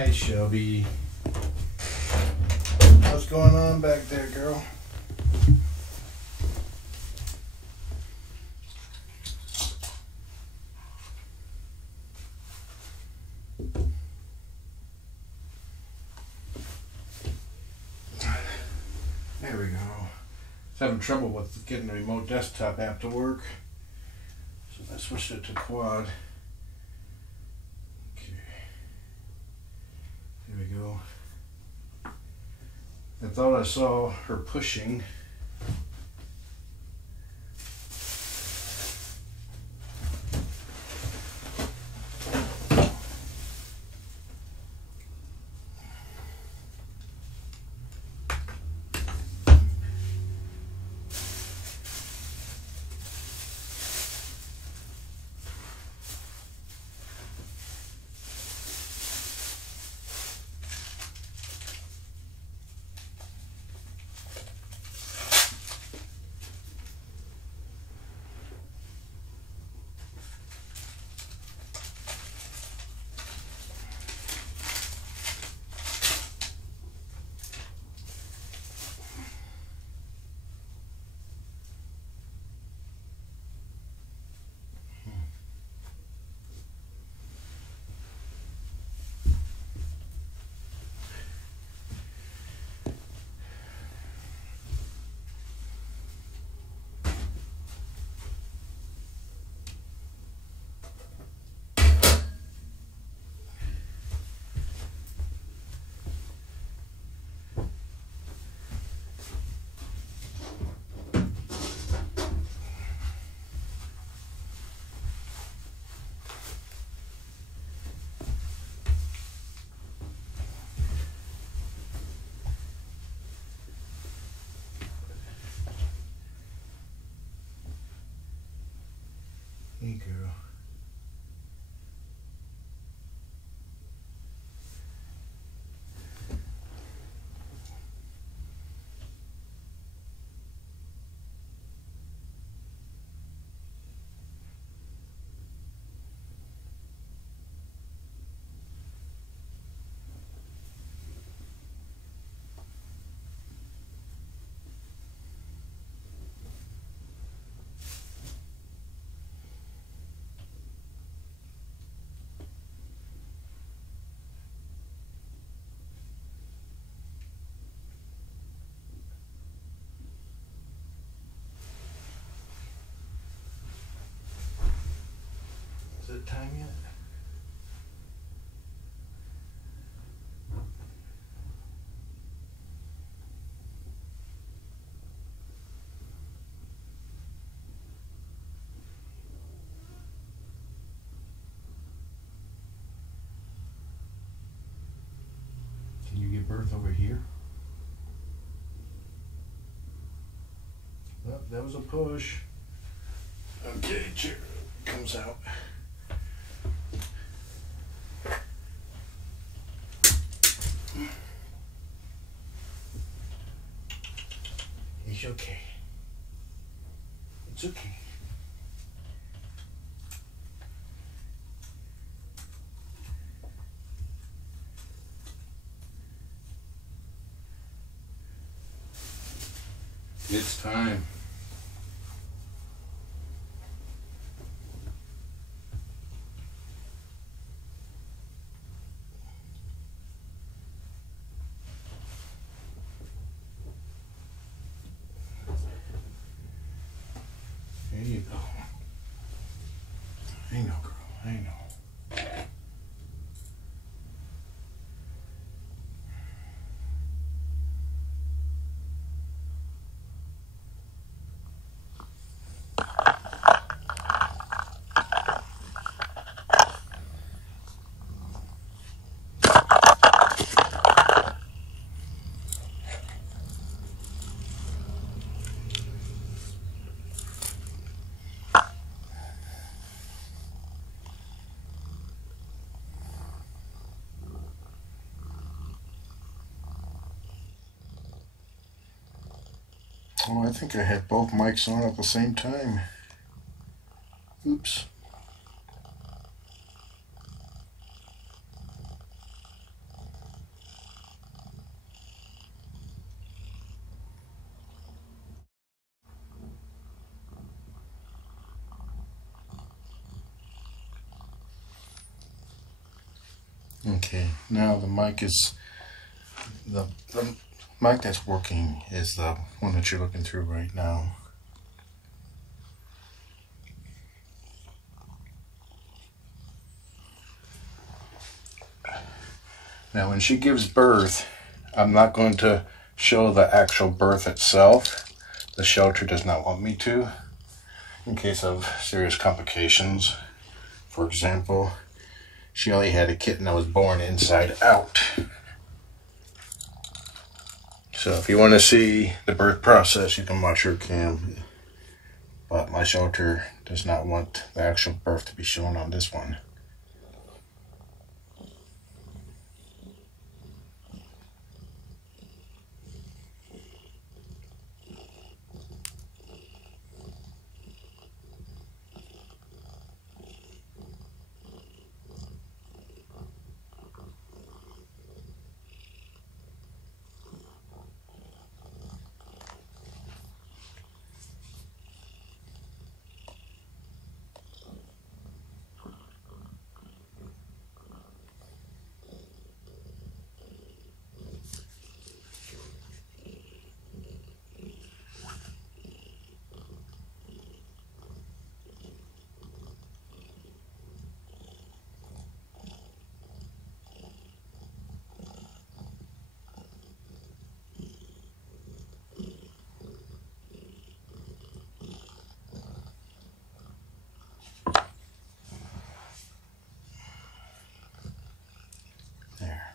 Hi, Shelby. What's going on back there, girl? There we go. Having trouble with getting the remote desktop app to work, so I switched it to quad. Okay, there we go. I thought I saw her pushing. Hey, girl. Is it time yet? Can you give birth over here? Oh, that was a push. Okay, chair comes out. It's okay. It's okay. It's time. There you go. I know, girl. I know. Oh, I think I had both mics on at the same time. Oops. Okay, now the mic is, the mic that's working is the one that you're looking through right now. Now when she gives birth, I'm not going to show the actual birth itself. The shelter does not want me to, in case of serious complications. For example, she only had a kitten that was born inside out. So if you want to see the birth process, you can watch her cam. But my shelter does not want the actual birth to be shown on this one. There.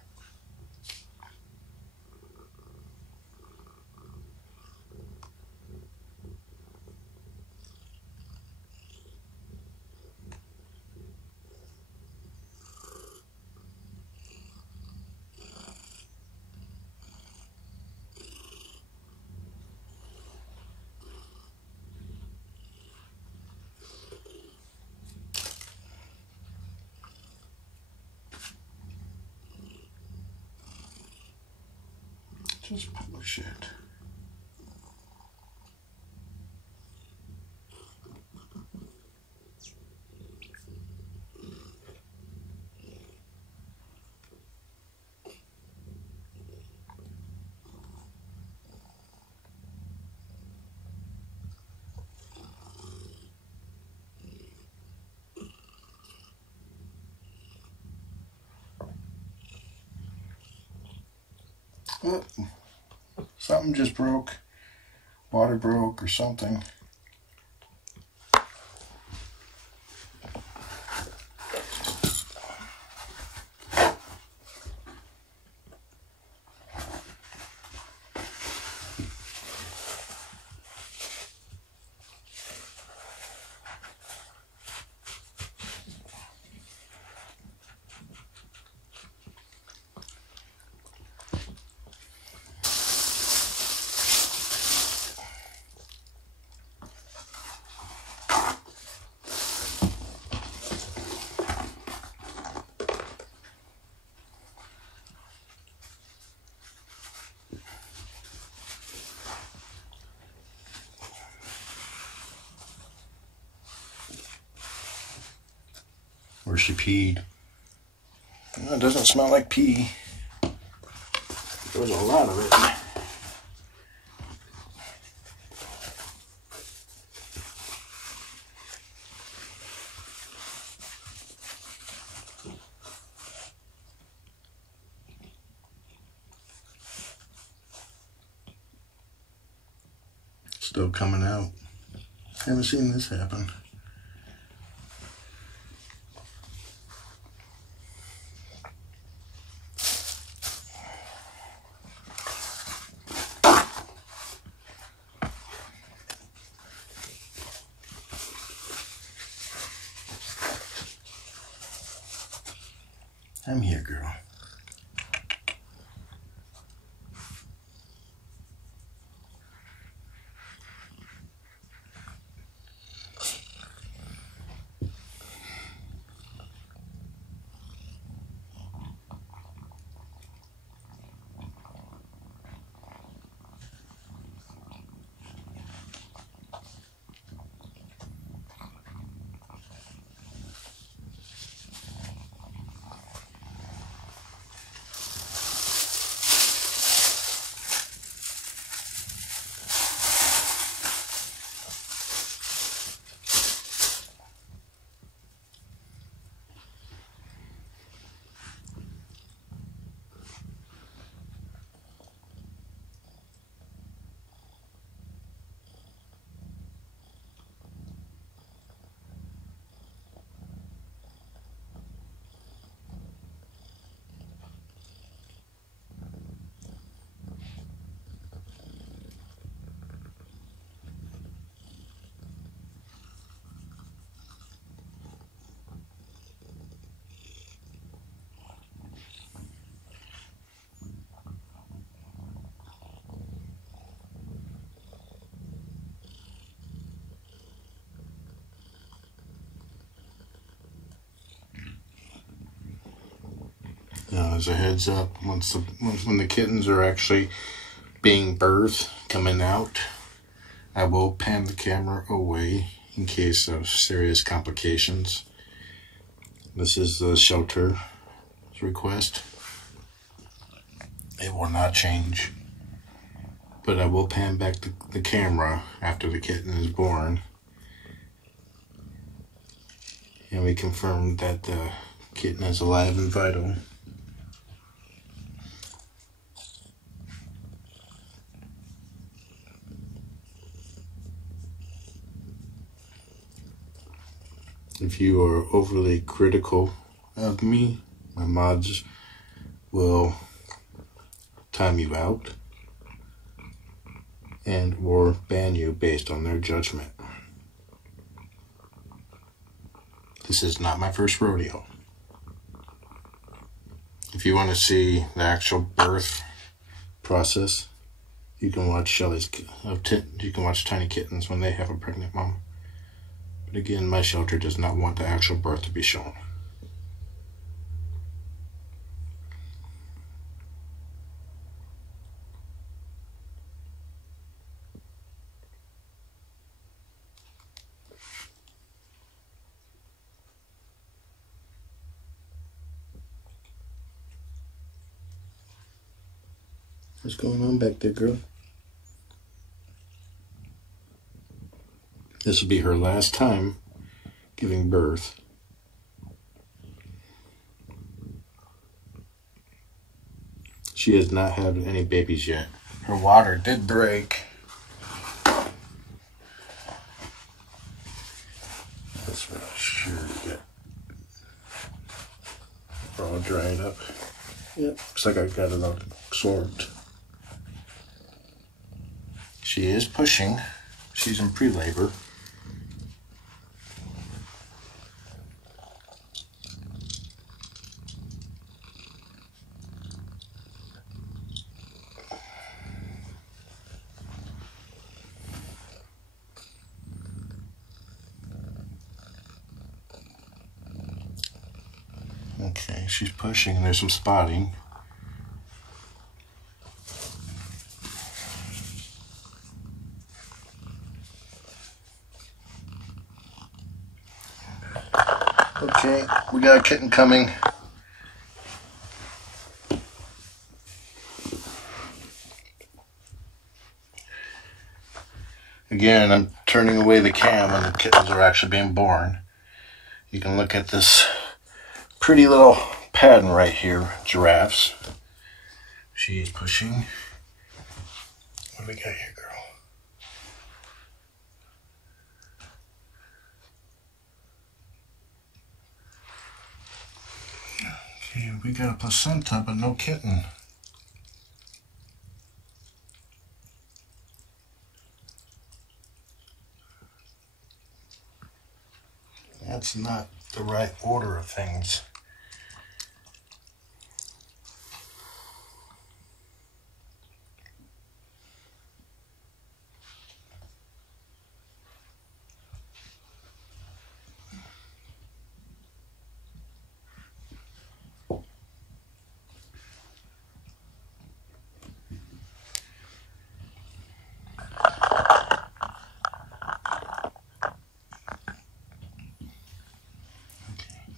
Just publish it. Oh, something just broke. Water broke or something. Where she peed. It doesn't smell like pee. There was a lot of it. Still coming out. Haven't seen this happen. I'm here, girl. as a heads up, when the kittens are actually being birthed, coming out, I will pan the camera away in case of serious complications. This is the shelter's request. It will not change, but I will pan back the camera after the kitten is born, and we confirm that the kitten is alive and vital. If you are overly critical of me, my mods will time you out and or ban you based on their judgment. This is not my first rodeo. If you want to see the actual birth process, you can watch you can watch Tiny Kittens when they have a pregnant mom. But again, my shelter does not want the actual birth to be shown. What's going on back there, girl? This will be her last time giving birth. She has not had any babies yet. Her water did break. That's what I should get. All dried up. Yep, looks like I got it all absorbed. She is pushing. She's in pre-labor. Okay, she's pushing. There's some spotting. Okay, we got a kitten coming. Again, I'm turning away the cam when the kittens are actually being born. You can look at this pretty little pattern right here, giraffes. She is pushing. What do we got here, girl? Okay, we got a placenta, but no kitten. That's not the right order of things.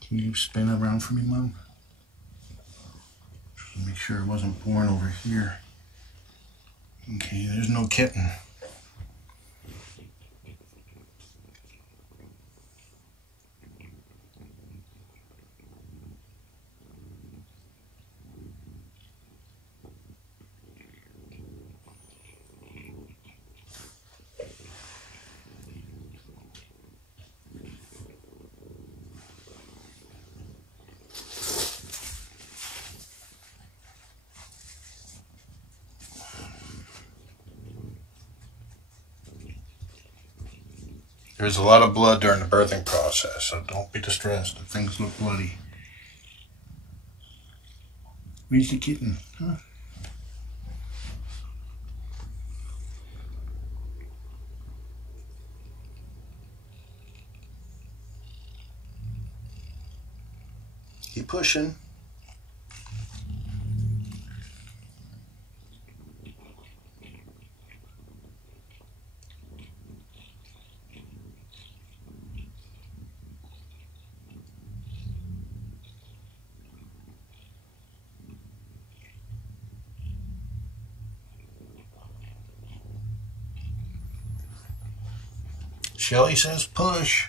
Can you spin around for me, Mom? Just make sure it wasn't born over here. Okay, there's no kitten. There's a lot of blood during the birthing process, so don't be distressed if things look bloody. Where's the kitten? Huh? Keep pushing. Shelly says push.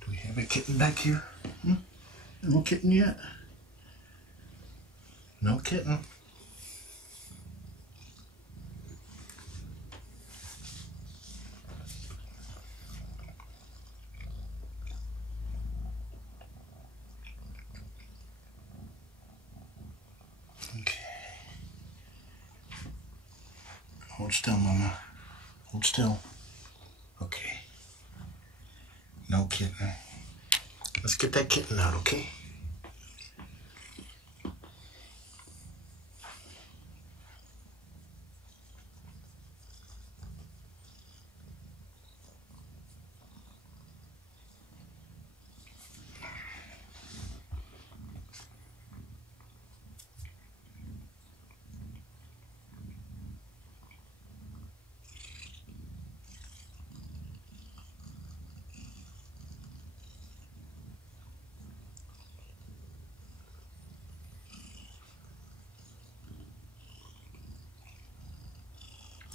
Do we have a kitten back here? No kitten yet? No kitten. Okay. Hold still, Mama. Hold still. Okay. No kitten. Let's get that kitten out, okay?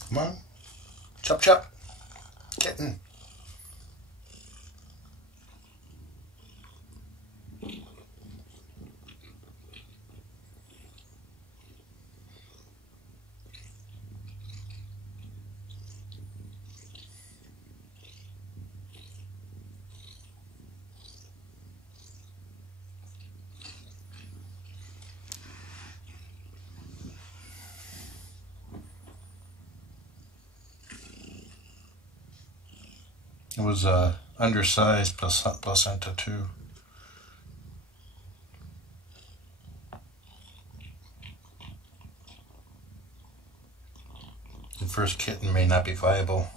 Come on. Chop, chop. Kitten. It was a undersized placenta too. The first kitten may not be viable.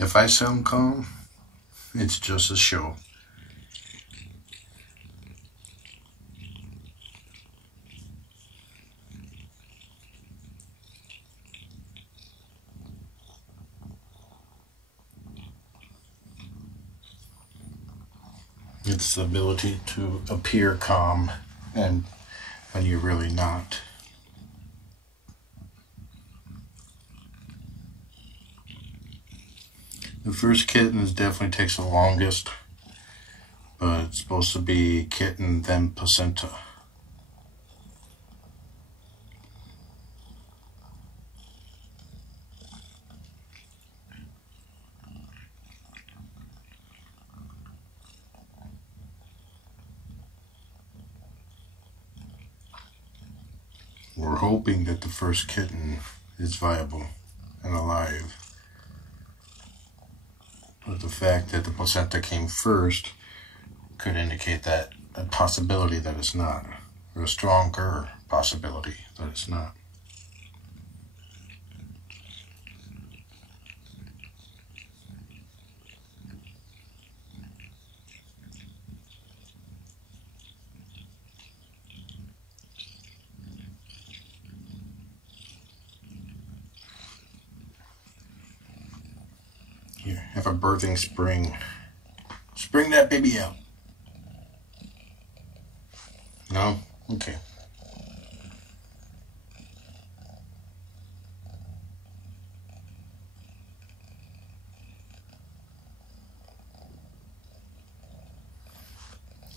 If I sound calm, it's just a show. It's the ability to appear calm and when you're really not. The first kitten definitely takes the longest, but it's supposed to be kitten, then placenta. We're hoping that the first kitten is viable and alive. But the fact that the placenta came first could indicate that a possibility that it's not, or a stronger possibility that it's not. Here, have a birthing spring. Spring that baby out. No? Okay.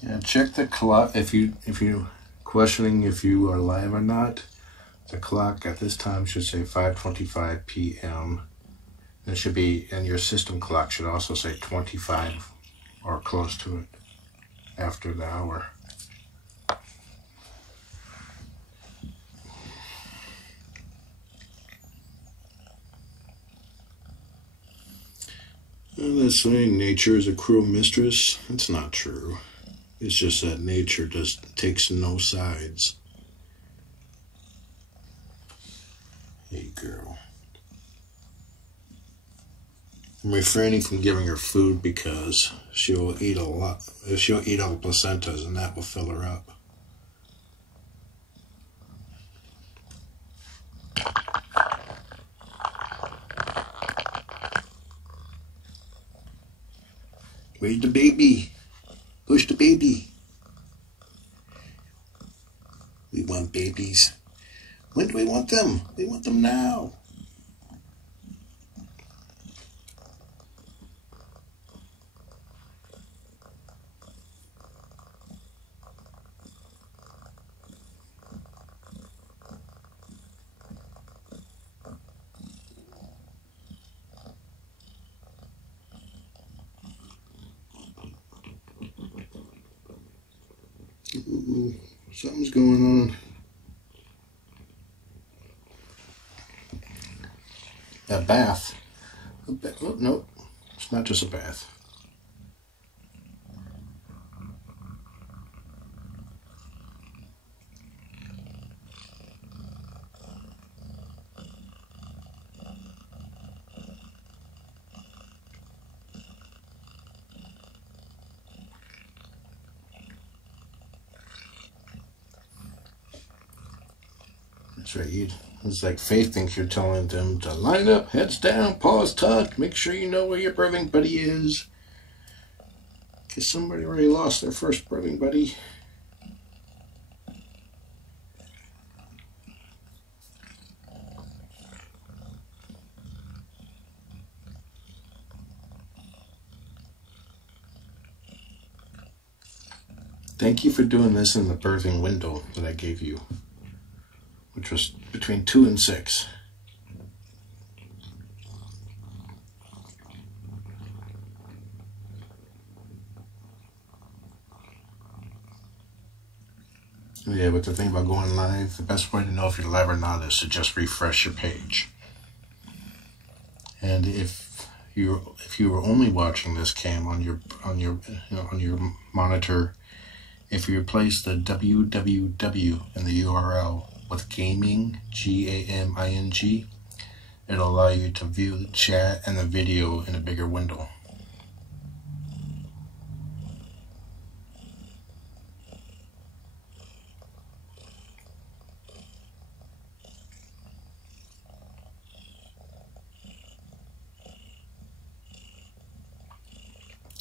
Yeah, check the clock if you questioning if you are live or not. The clock at this time should say 5:25 p.m. It should be, and your system clock should also say 25 or close to it after the hour. And that's saying nature is a cruel mistress. It's not true. It's just that nature just takes no sides. Hey, girl. I'm refraining from giving her food because she'll eat a lot. She'll eat all the placentas, and that will fill her up. Where's the baby? Push the baby. We want babies. When do we want them? We want them now. Ooh, something's going on. A bath. Oh, no, it's not just a bath. That's right. It's like Faith thinks you're telling them to line up, heads down, paws tucked, make sure you know where your birthing buddy is. Because somebody already lost their first birthing buddy. Thank you for doing this in the birthing window that I gave you, which was between 2 and 6. Yeah, but the thing about going live, the best way to know if you're live or not is to just refresh your page. And if you were only watching this cam on your monitor, if you replace the www in the URL with gaming, GAMING, it'll allow you to view the chat and the video in a bigger window.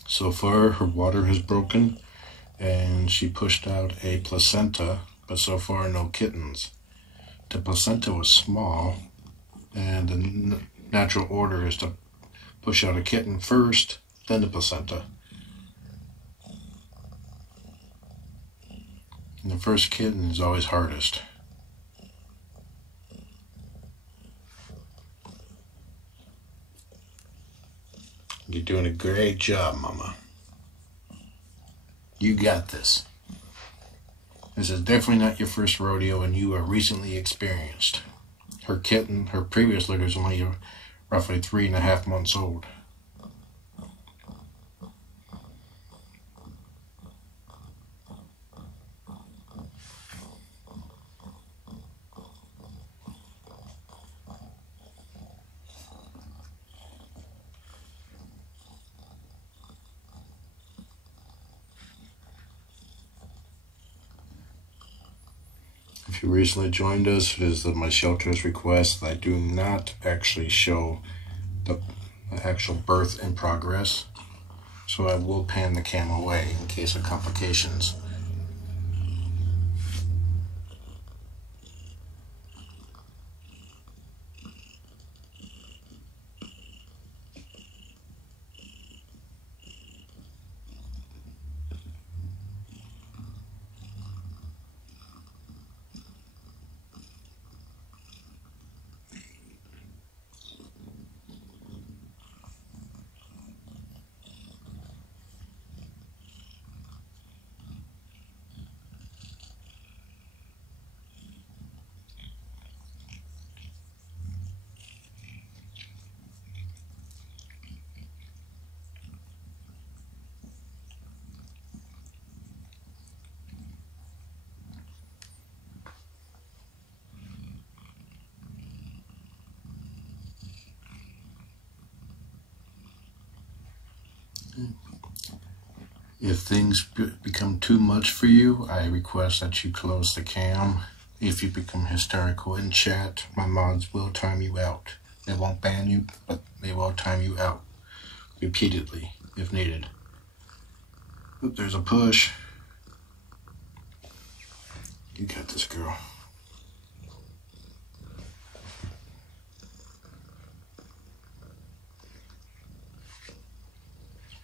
So far, her water has broken, and she pushed out a placenta, but so far no kittens. The placenta was small, and the natural order is to push out a kitten first, then the placenta. And the first kitten is always hardest. You're doing a great job, Mama. You got this. This is definitely not your first rodeo, and you are recently experienced. Her kitten, her previous litter is only roughly 3.5 months old. If you recently joined us, it is my shelter's request that I do not actually show the actual birth in progress. So I will pan the cam away in case of complications. If things become too much for you, I request that you close the cam. If you become hysterical in chat, my mods will time you out. They won't ban you, but they will time you out repeatedly if needed. Oop, there's a push. You got this, girl.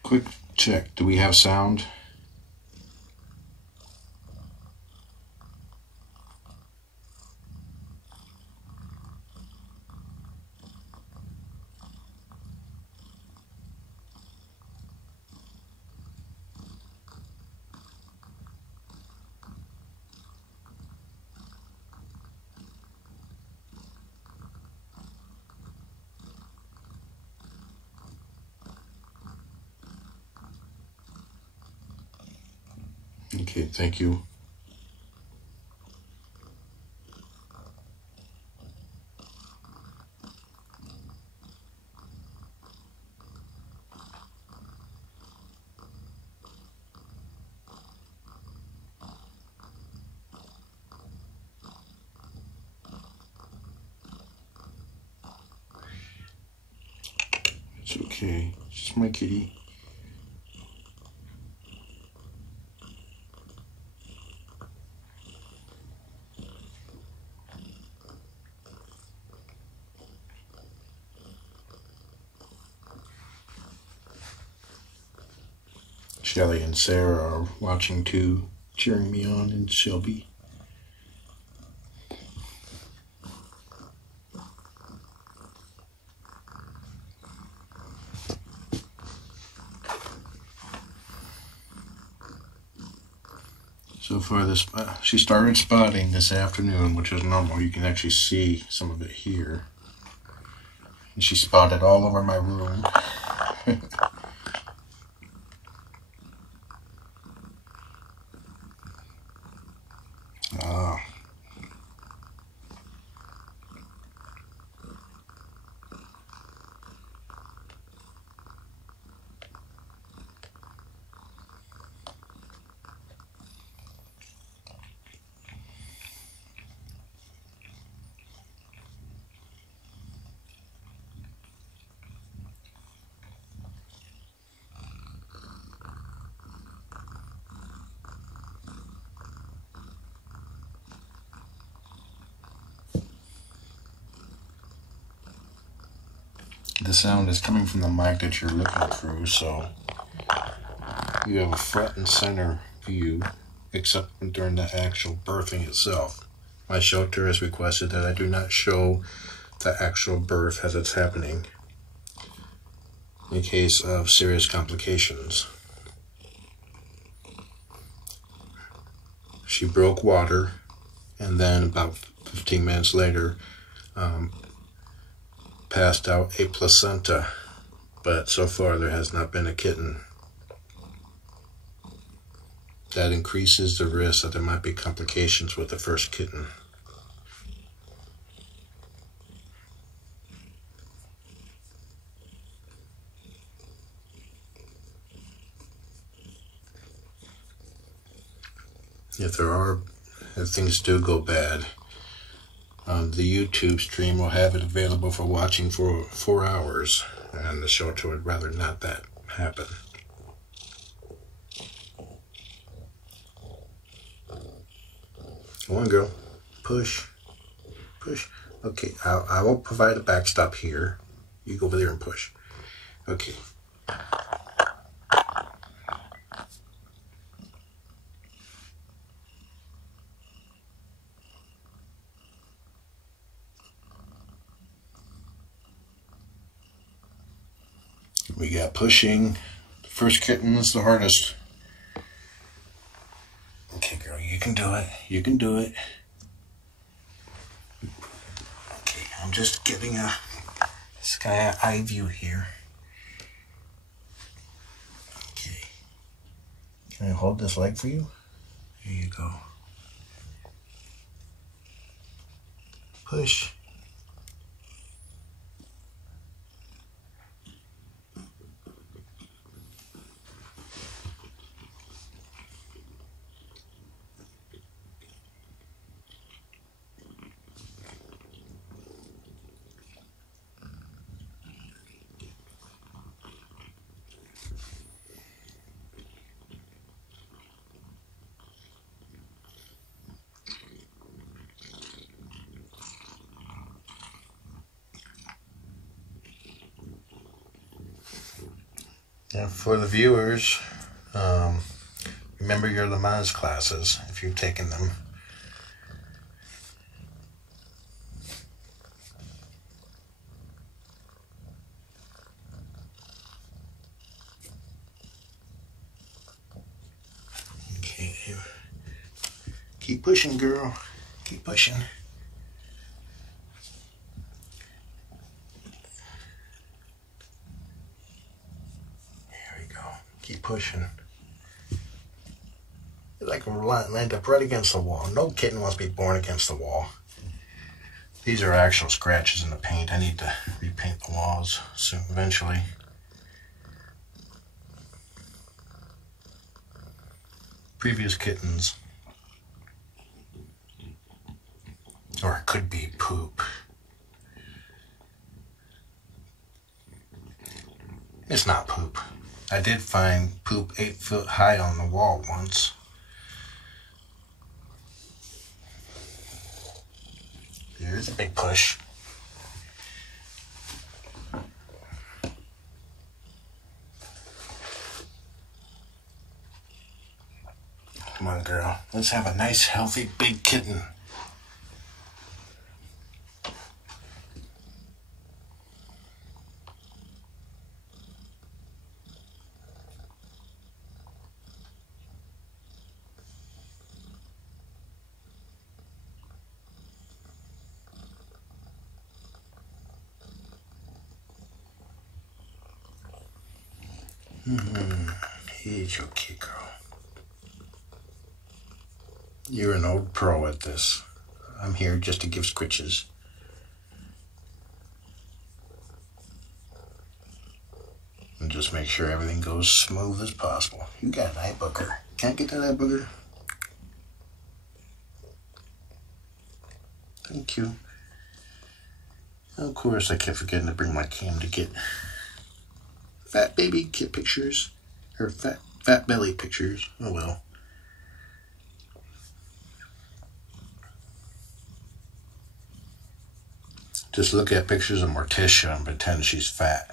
Quick check. Do we have sound? Okay, thank you. It's okay. It's just my kitty. Shelly and Sarah are watching too, cheering me on, and Shelby. So far, she started spotting this afternoon, which is normal. You can actually see some of it here. And she spotted all over my room. Ah. The sound is coming from the mic that you're looking through, so you have a front and center view, except during the actual birthing itself. My shelter has requested that I do not show the actual birth as it's happening in case of serious complications. She broke water, and then about 15 minutes later, passed out a placenta, but so far there has not been a kitten. That increases the risk that there might be complications with the first kitten. If things do go bad, the YouTube stream will have it available for watching for 4 hours, and the shelter would rather not that happen. Come on, girl. Push. Push. Okay, I will provide a backstop here. You go over there and push. Okay. We got pushing. The first kitten is the hardest. Okay, girl, you can do it. You can do it. Okay, I'm just getting a sky eye view here. Okay. Can I hold this leg for you? There you go. Push. And for the viewers, remember your Lamaze classes if you've taken them. Okay, keep pushing, girl. Keep pushing. There we go. Keep pushing. Like land up right against the wall. No kitten wants to be born against the wall. These are actual scratches in the paint. I need to repaint the walls soon, eventually. Previous kittens. Or it could be poop. It's not poop. I did find poop 8 foot high on the wall once. Here's a big push. Come on, girl. Let's have a nice, healthy, big kitten. Here's your kid, girl. You're an old pro at this. I'm here just to give scritches. And just make sure everything goes smooth as possible. You got an eye booger. Can't get that eye booger? Thank you. Of course, I kept forgetting to bring my cam to get fat baby kid pictures. Or fat belly pictures. Oh well. Just look at pictures of Morticia and pretend she's fat.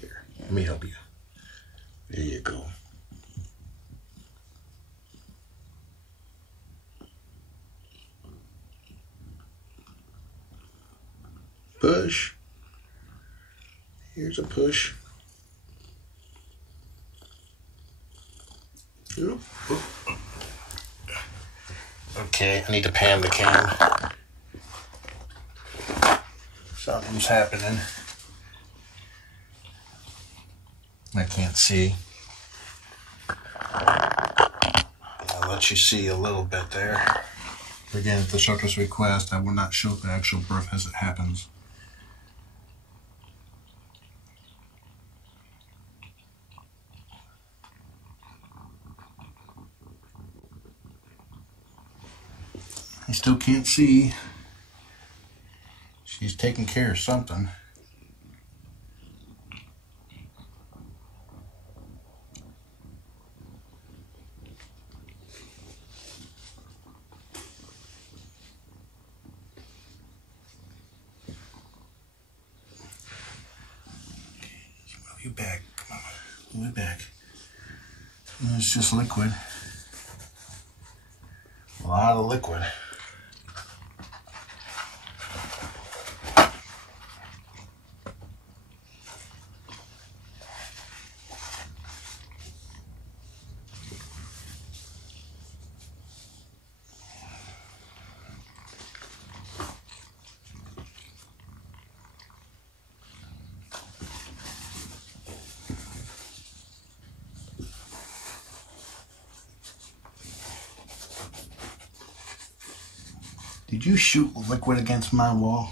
Here, let me help you. There you go. Push. Here's a push. Oop, oop. Okay, I need to pan the cam. Something's happening. I can't see. I'll let you see a little bit there. Again, at the shelter's request, I will not show the actual birth as it happens. I still can't see. She's taking care of something. Move you back. Come on. Move it back. It's just liquid. A lot of liquid. Did you shoot liquid against my wall?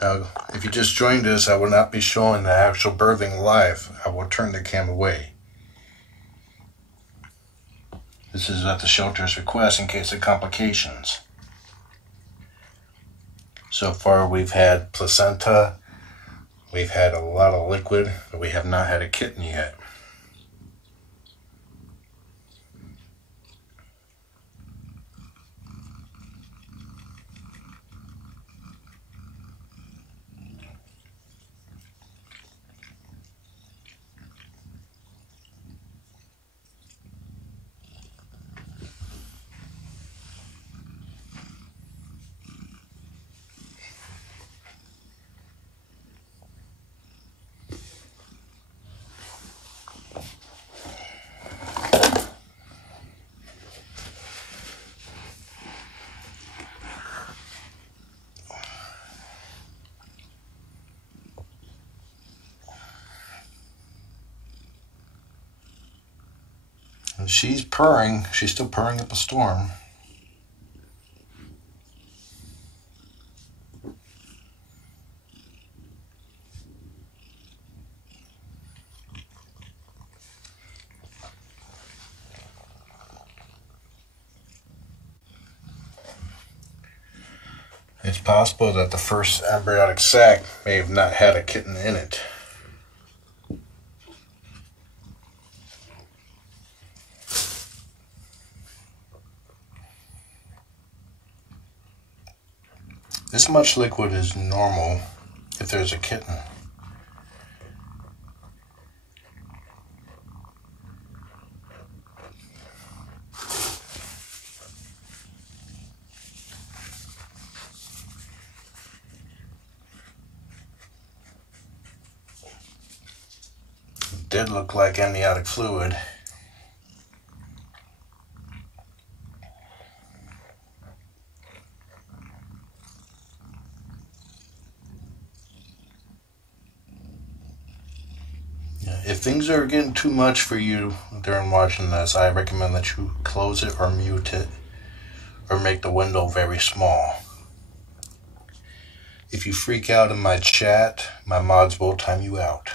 Now, if you just joined us, I will not be showing the actual birthing live. I will turn the cam away. This is at the shelter's request in case of complications. So far we've had placenta, we've had a lot of liquid, but we have not had a kitten yet. And she's purring. She's still purring up a storm. It's possible that the first embryonic sac may have not had a kitten in it. This much liquid is normal if there's a kitten. It did look like amniotic fluid. If things are getting too much for you during watching this, I recommend that you close it or mute it or make the window very small. If you freak out in my chat, my mods will time you out.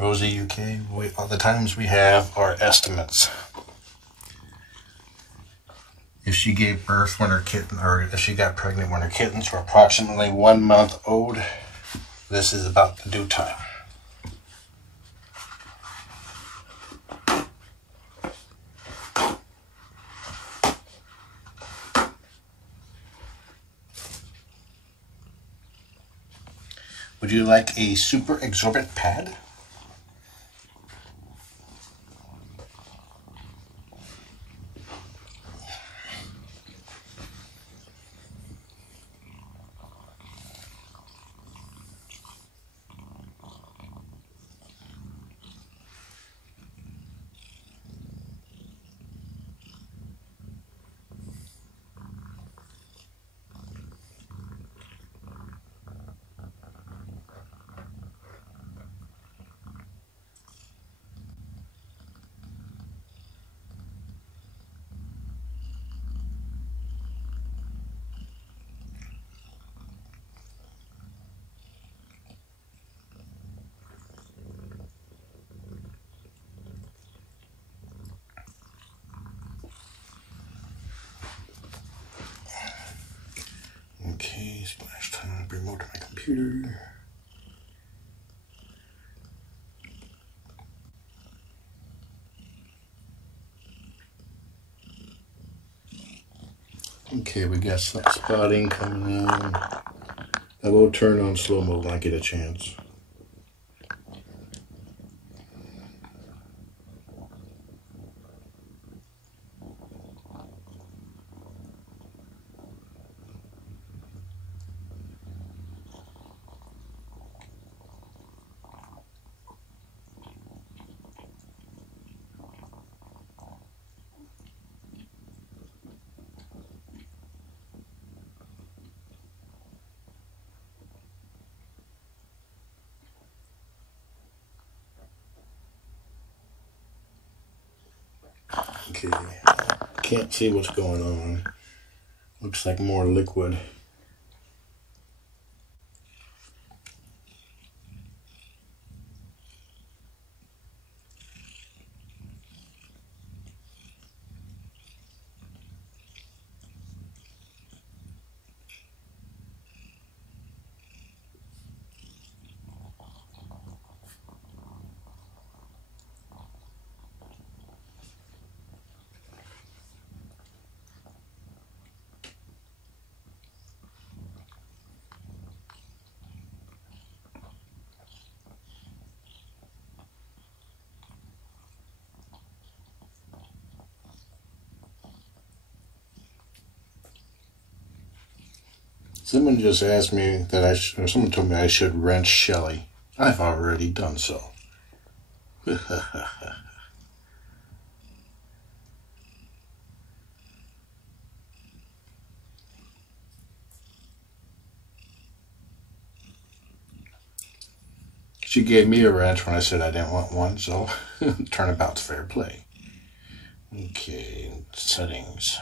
Rosie UK, all the times we have are estimates. If she gave birth when her kitten, or if she got pregnant when her kittens were approximately 1 month old, this is about the due time. Would you like a super absorbent pad? Okay, splash time, remote to my computer. Okay, we got some spotting coming in. I will turn on slow-mo when I get a chance. Okay, can't see what's going on. Looks like more liquid. Someone just asked me that or someone told me I should wrench Shelly. I've already done so. She gave me a wrench when I said I didn't want one, so turnabout's fair play. Okay, settings.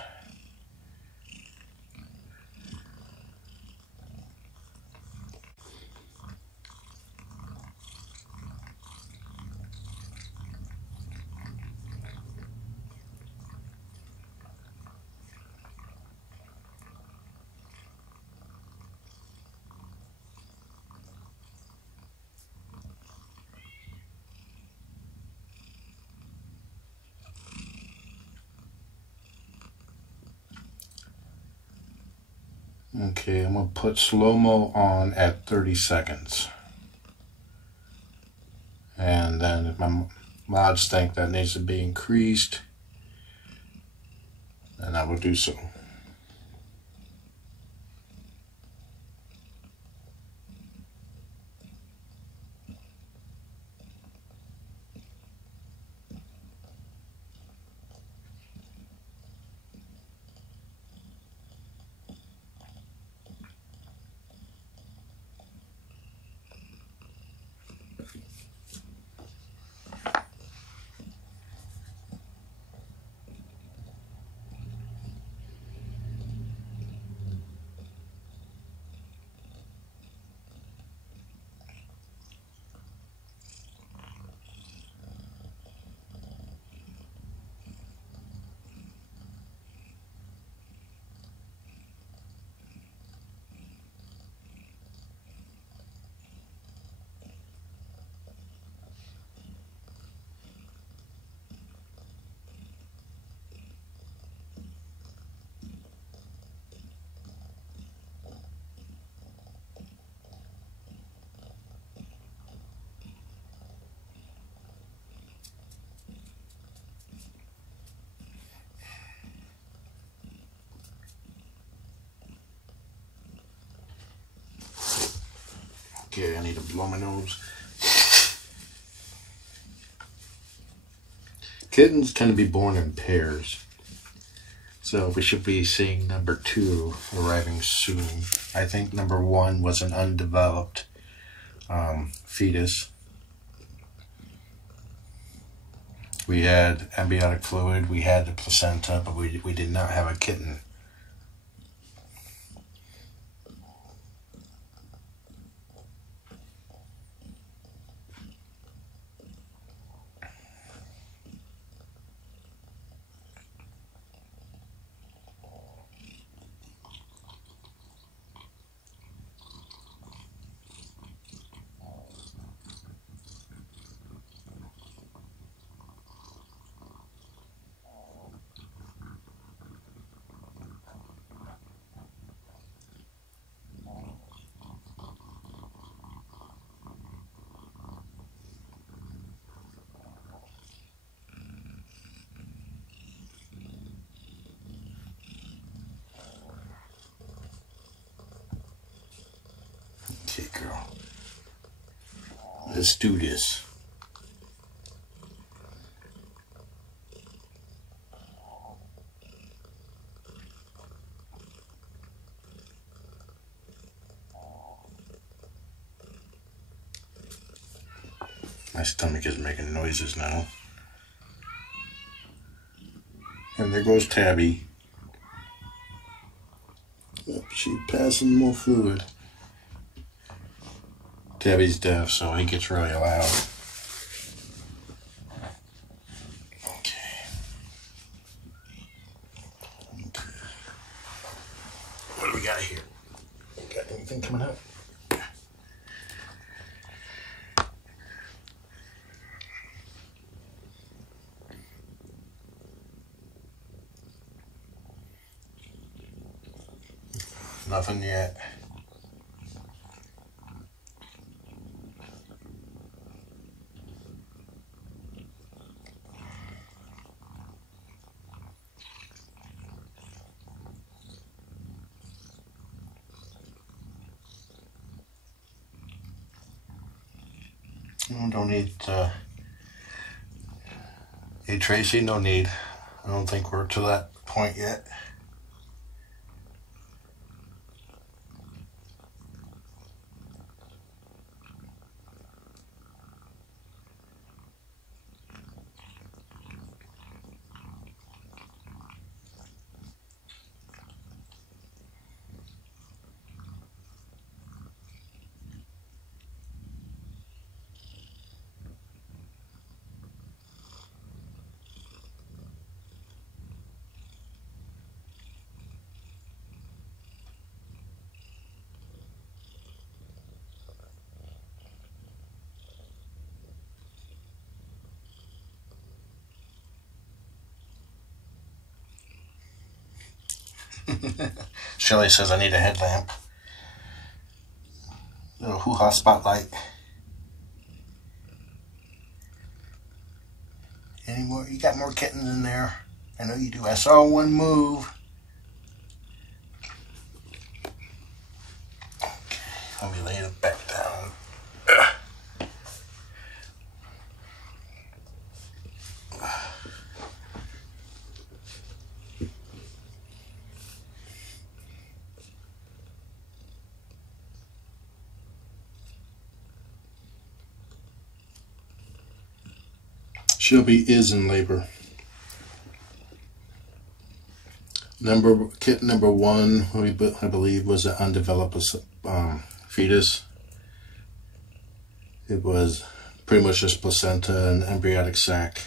Okay, I'm going to put slow-mo on at 30 seconds. And then if my mods think that needs to be increased, then I will do so. Okay, I need to blow my nose. Kittens tend to be born in pairs, so we should be seeing number 2 arriving soon. I think number 1 was an undeveloped fetus. We had amniotic fluid, we had the placenta, but we did not have a kitten. Okay, girl. Let's do this. My stomach is making noises now. And there goes Tabby. Yep, she's passing more fluid. Tabby's deaf, so he gets really loud. Okay. What do we got here? Got anything coming up? Nothing yet. Don't need, hey Tracy, no need. I don't think we're to that point yet. Shelly says I need a headlamp. Little hoo-ha spotlight. Any more? You got more kittens in there? I know you do. I saw one move. Okay, let me lay it back down. Shelby is in labor. Kitten number one, I believe, was an undeveloped fetus. It was pretty much just placenta and embryonic sac.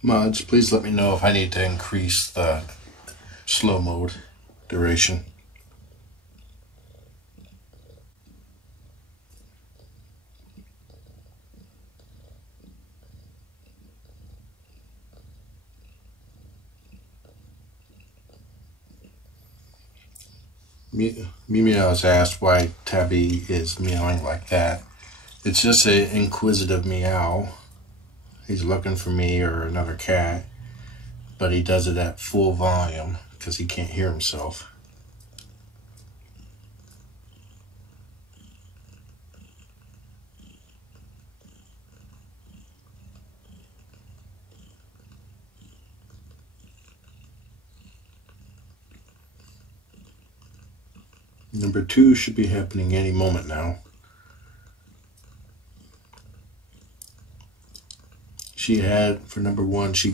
Mods, please let me know if I need to increase the slow mode duration. Mimi was asked why Tabby is meowing like that. It's just an inquisitive meow. He's looking for me or another cat, but he does it at full volume because he can't hear himself. Number 2 should be happening any moment now. She had, for number 1, she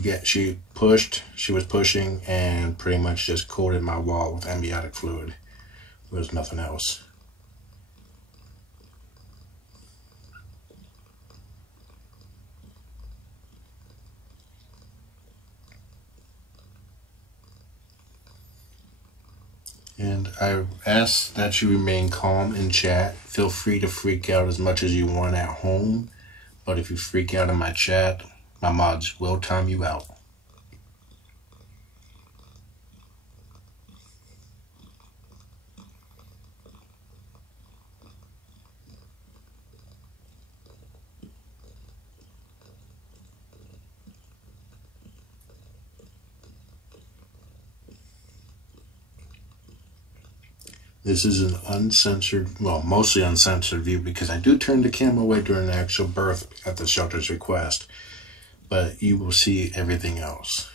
was pushing and pretty much just coated my wall with amniotic fluid. There was nothing else. And I ask that you remain calm in chat. Feel free to freak out as much as you want at home, but if you freak out in my chat, my mods will time you out. This is an uncensored, well, mostly uncensored view because I do turn the camera away during the actual birth at the shelter's request, but you will see everything else.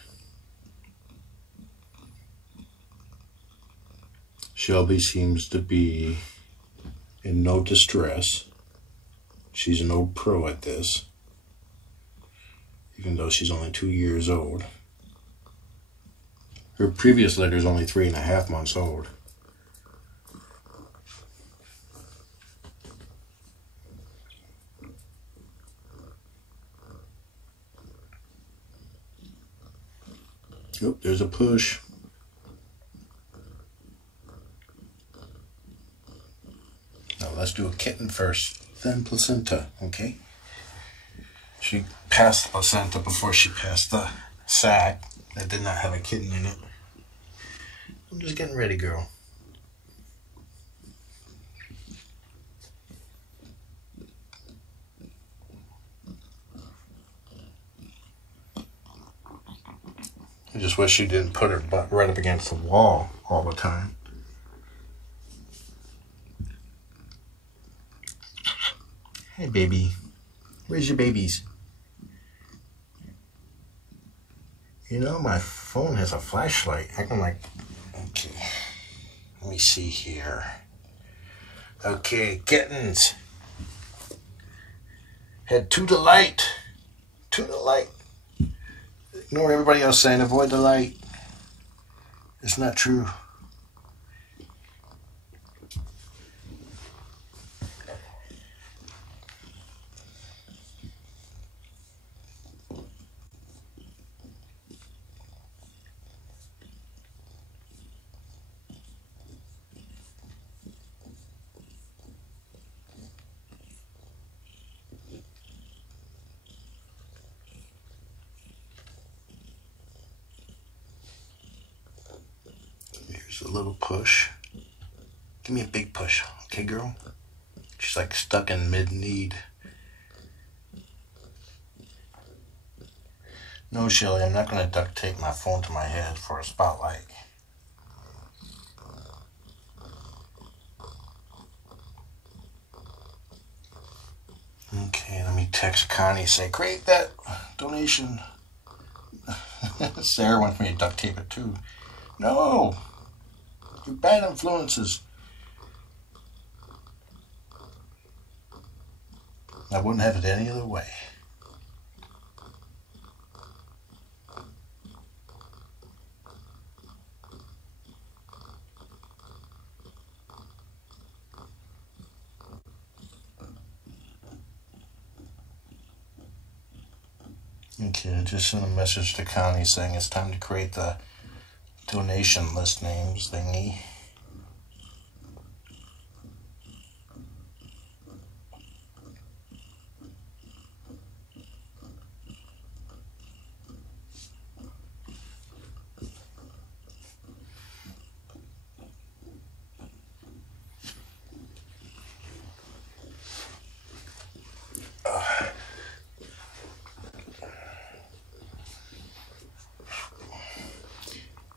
Shelby seems to be in no distress. She's an old pro at this, even though she's only 2 years old. Her previous litter is only 3.5 months old. Oh, there's a push. Now let's do a kitten first, then placenta, okay? She passed the placenta before she passed the sac that did not have a kitten in it. I'm just getting ready, girl. I just wish she didn't put her butt right up against the wall all the time. Hey, baby. Where's your babies? You know, my phone has a flashlight. I can okay. Let me see here. Okay, kittens. Head to the light. To the light. Ignore everybody else saying avoid the light. It's not true. Here's a little push. Give me a big push, okay, girl? She's like stuck in mid-need. No, Shelly, I'm not going to duct tape my phone to my head for a spotlight. Okay, let me text Connie, say, create that donation. Sarah wants me to duct tape it too. No! You're bad influences. I wouldn't have it any other way. Okay, I just sent a message to Connie saying it's time to create the donation list names thingy.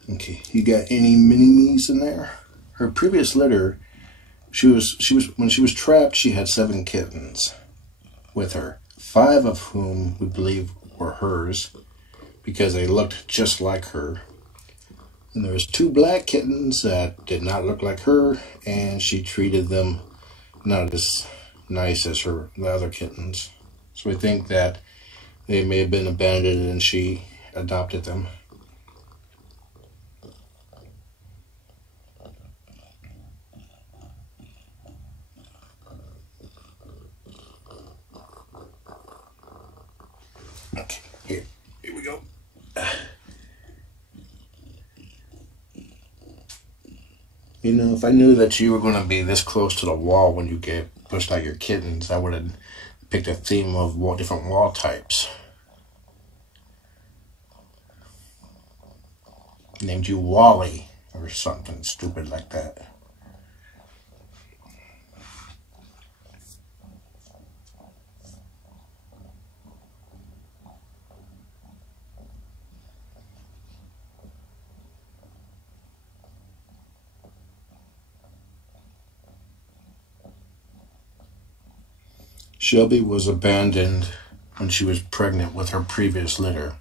Okay, you got any mini-me's in there? Her previous litter, when she was trapped, she had 7 kittens with her, 5 of whom we believe were hers because they looked just like her. And there was 2 black kittens that did not look like her, and she treated them not as nice as the other kittens. So we think that they may have been abandoned and she adopted them. Okay, here we go. You know, if I knew that you were going to be this close to the wall when you pushed out your kittens, I would have picked a theme of different wall types. Named you Wally or something stupid like that. Shelby was abandoned when she was pregnant with her previous litter.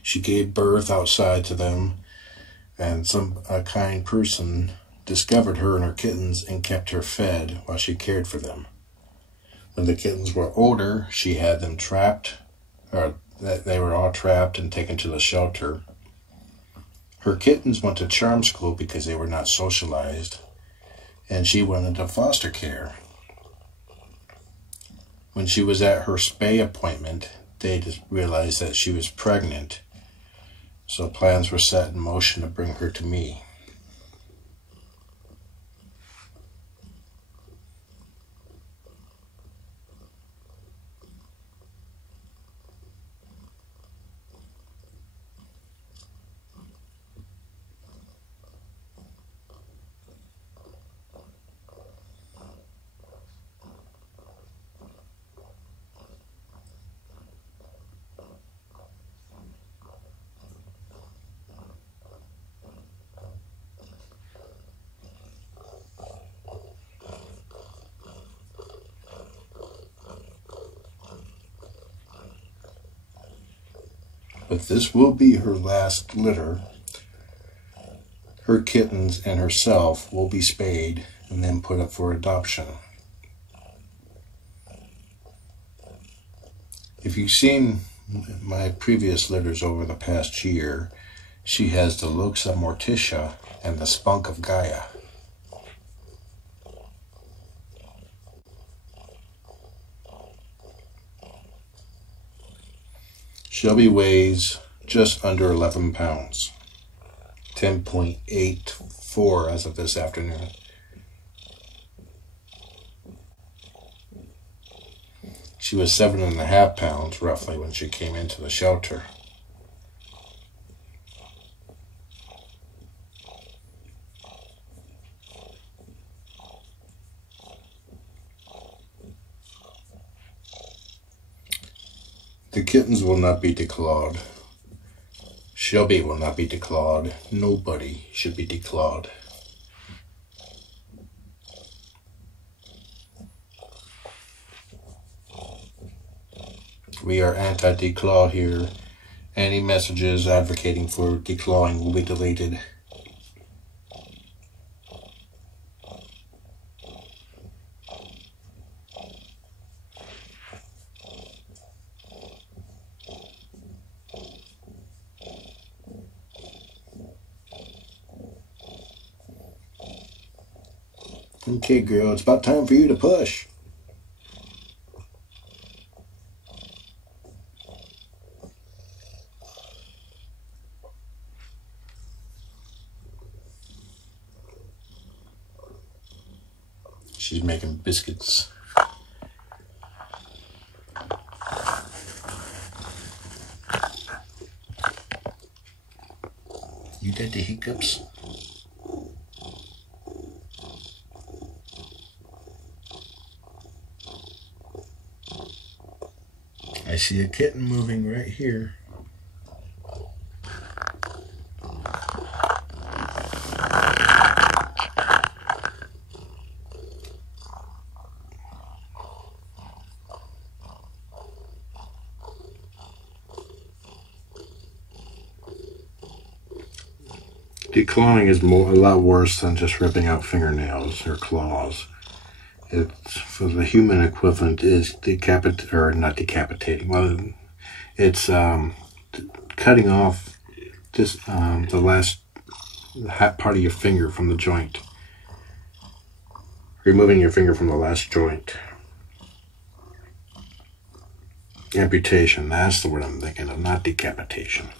She gave birth outside to them, and a kind person discovered her and her kittens and kept her fed while she cared for them. When the kittens were older, she had them trapped, or they were all trapped and taken to the shelter. Her kittens went to charm school because they were not socialized, and she went into foster care. When she was at her spay appointment, they just realized that she was pregnant, so plans were set in motion to bring her to me. But this will be her last litter. Her kittens and herself will be spayed and then put up for adoption. If you've seen my previous litters over the past year, she has the looks of Morticia and the spunk of Gaia. Shelby weighs just under 11 pounds, 10.84 as of this afternoon. She was 7.5 pounds roughly when she came into the shelter. The kittens will not be declawed. Shelby will not be declawed. Nobody should be declawed. We are anti-declaw here. Any messages advocating for declawing will be deleted. Okay, girl, it's about time for you to push. She's making biscuits. You did the hiccups? I see a kitten moving right here. Declawing is a lot worse than just ripping out fingernails or claws. It's, for the human equivalent is not decapitating. Well, it's cutting off this the last part of your finger from the joint. Removing your finger from the last joint. Amputation, that's the word I'm thinking of, not decapitation.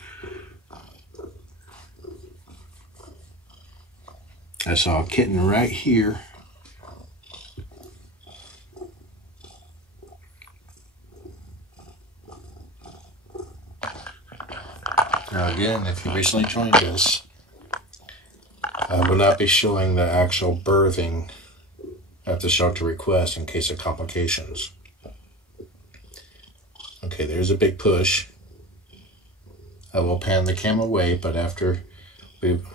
I saw a kitten right here. Now again, if you recently joined us, I will not be showing the actual birthing at the shelter request in case of complications. Okay, there's a big push. I will pan the camera away, but after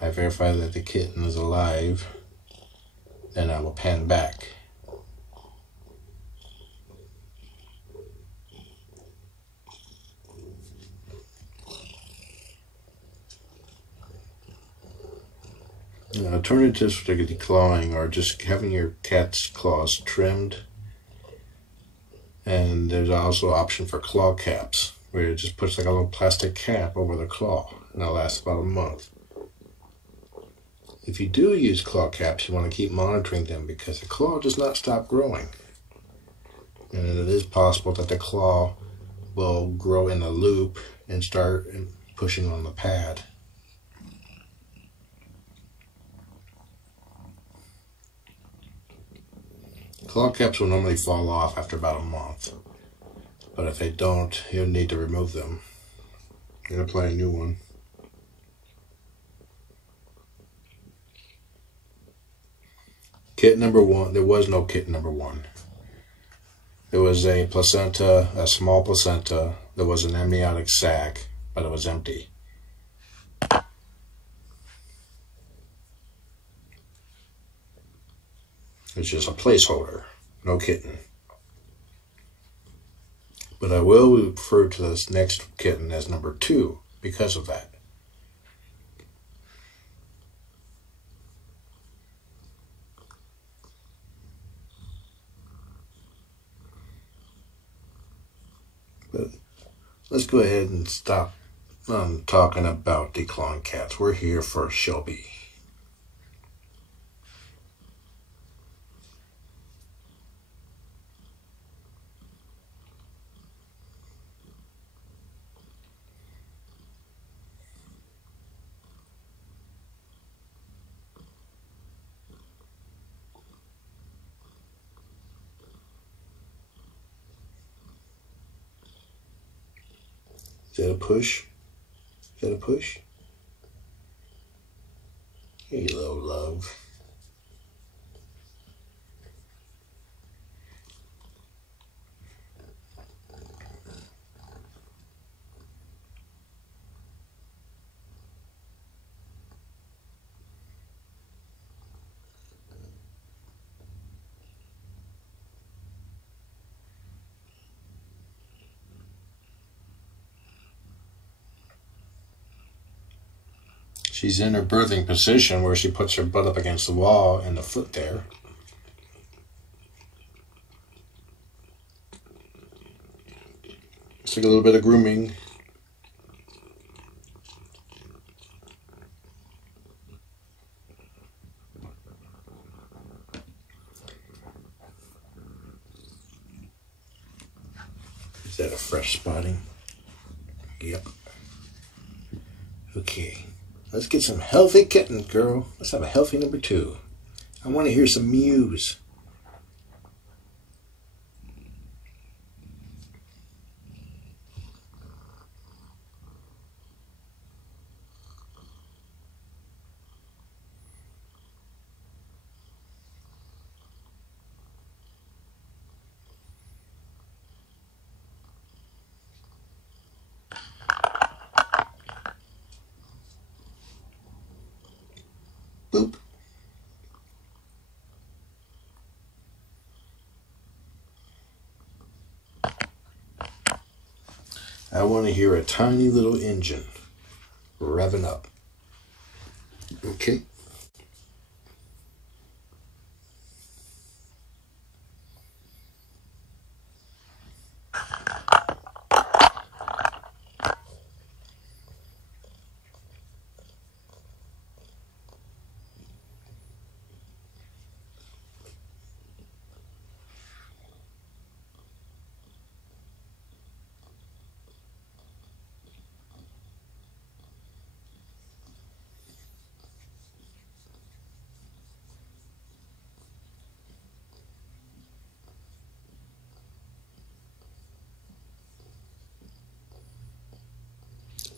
I verify that the kitten is alive, then I will pan back. Alternatives for declawing are just having your cat's claws trimmed, and there's also an option for claw caps, where it just puts like a little plastic cap over the claw, and it'll last about a month. If you do use claw caps, you want to keep monitoring them because the claw does not stop growing. And it is possible that the claw will grow in a loop and start pushing on the pad. Claw caps will normally fall off after about a month, but if they don't, you'll need to remove them and apply a new one. Kitten number one, there was no kitten number one. There was a placenta, a small placenta. There was an amniotic sac, but it was empty. It's just a placeholder, no kitten. But I will refer to this next kitten as number 2 because of that. But let's go ahead and stop talking about declawing cats. We're here for Shelby. Is that a push? Is that a push? Hey, little love. She's in her birthing position where she puts her butt up against the wall and the foot there. Let's take a little bit of grooming. Is that a fresh spotting? Yep. Okay. Let's get some healthy kittens, girl. Let's have a healthy number 2. I want to hear some mews. Boop. I want to hear a tiny little engine revving up. Okay.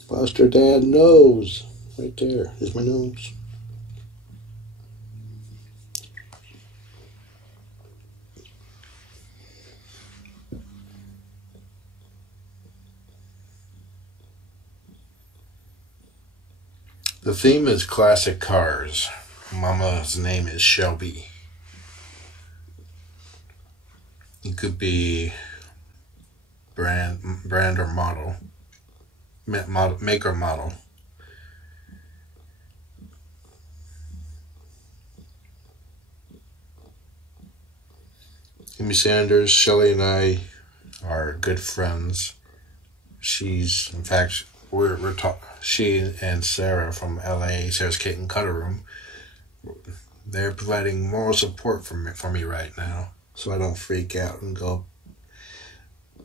Foster dad nose. Right there is my nose. The theme is classic cars. Mama's name is Shelby. It could be brand or model. Make or model. Amy Sanders, Shelly and I are good friends. She's, in fact, she and Sarah from LA, Sarah's Kitten Cutter Room, they're providing moral support for me right now, so I don't freak out and go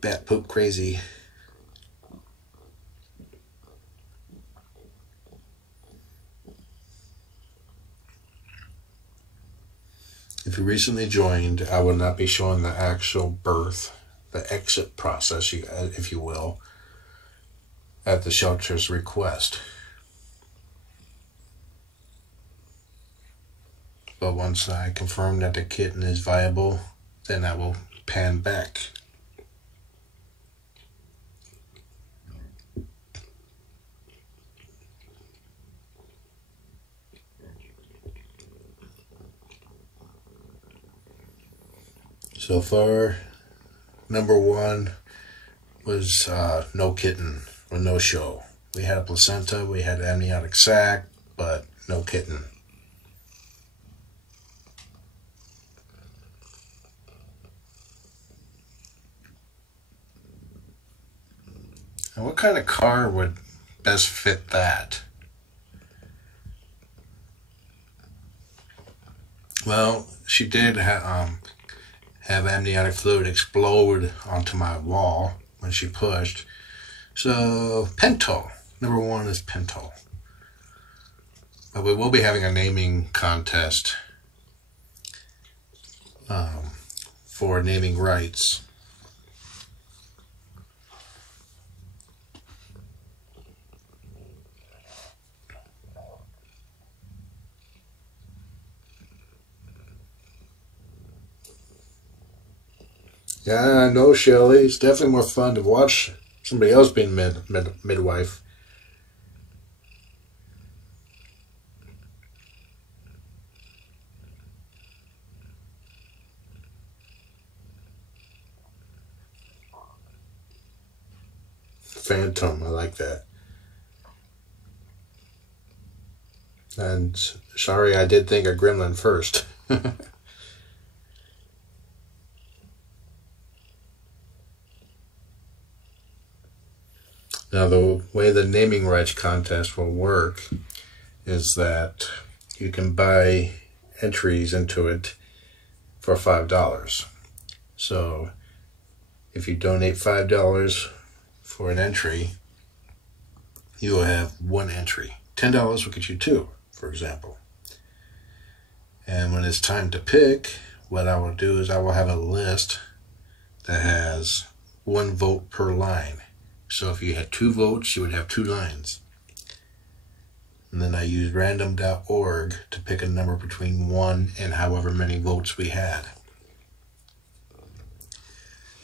bat poop crazy. If you recently joined, I will not be showing the actual birth, the exit process, if you will, at the shelter's request. But once I confirm that the kitten is viable, then I will pan back. So far, number one was no kitten or no show. We had a placenta, we had an amniotic sac, but no kitten. And what kind of car would best fit that? Well, she did have amniotic fluid explode onto my wall when she pushed. So, Pinto. Number one is Pinto. But we will be having a naming contest for naming rights. Yeah, I know, Shelly. It's definitely more fun to watch somebody else being midwife. Phantom, I like that. And sorry, I did think of Gremlin first. Now, the way the naming rights contest will work is that you can buy entries into it for $5. So if you donate $5 for an entry, you will have one entry. $10 will get you two, for example. And when it's time to pick, what I will do is I will have a list that has 1 vote per line. So if you had 2 votes, you would have 2 lines. And then I use random.org to pick a number between 1 and however many votes we had.